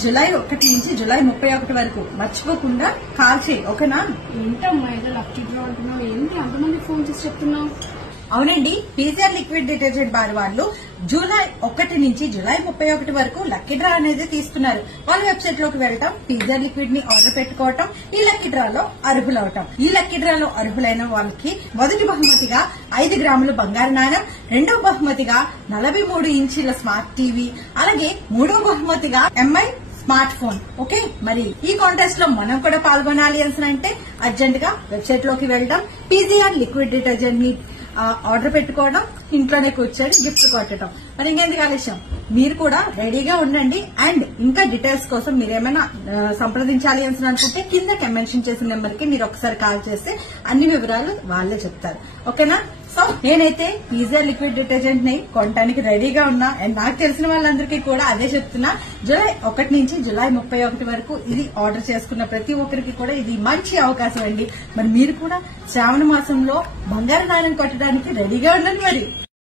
July 1 నుంచి July 31 వరకు మర్చిపోకుండా కాల్ చేయి, ఓకేనా? ఏంటమ్మా ఏదో లక్కీ డ్రా అంటున్నావు, ఏంటి అంతమంది ఫోన్ చేసి చెప్తున్నావు? అవునండి, పీజీఆర్ లిక్విడ్ డిటర్జెంట్ బార్ వాళ్ళు జూలై 1 నుంచి జూలై 31 వరకు లక్కీ డ్రా అనేది తీస్తున్నారు. వాళ్ళ వెబ్సైట్ లోకి వెళ్ళటం, పీజీఆర్ లిక్విడ్ ని ఆర్డర్ పెట్టుకోవటం, ఈ లక్కీ డ్రాలో అర్హులవటం. ఈ లక్కీ డ్రాలో అర్హులైన వాళ్ళకి మొదటి బహుమతిగా 5 గ్రాముల బంగారు నాణెం, రెండవ బహుమతిగా 43 ఇంచీల స్మార్ట్ టీవీ, అలాగే మూడవ బహుమతిగా ఎంఐ స్మార్ట్ ఫోన్. ఓకే, మరి ఈ కాంటెస్ట్ లో మనం కూడా పాల్గొనాలి అంటే అర్జెంట్ గా వెబ్సైట్ లోకి వెళ్ళడం, పీజీఆర్ లిక్విడ్ డిటర్జెంట్ ని ఆర్డర్ పెట్టుకోవడం, ఇంట్లోనే కూర్చొని గిఫ్ట్ కొట్టడం. మరి ఇంకెందుకు ఆలస్యం, మీరు కూడా రెడీగా ఉండండి. అండ్ ఇంకా డీటెయిల్స్ కోసం మీరేమైనా సంప్రదించాలి అని అనుకుంటే కింద మెన్షన్ చేసిన నెంబర్ కి మీరు ఒకసారి కాల్ చేస్తే అన్ని వివరాలు వాళ్ళే చెప్తారు, ఓకేనా? సో నేనైతే పీజీఆర్ లిక్విడ్ డిటర్జెంట్ ని కొనడానికి రెడీగా ఉన్నా. అండ్ నాకు తెలిసిన వాళ్ళందరికీ కూడా అదే చెప్తున్నా, జూలై 1 నుంచి జూలై 31 వరకు ఇది ఆర్డర్ చేసుకున్న ప్రతి ఒక్కరికి కూడా ఇది మంచి అవకాశం అండి. మరి మీరు కూడా శ్రావణ మాసంలో బంగారు నాణెం కొట్టడానికి రెడీగా ఉండండి మరి.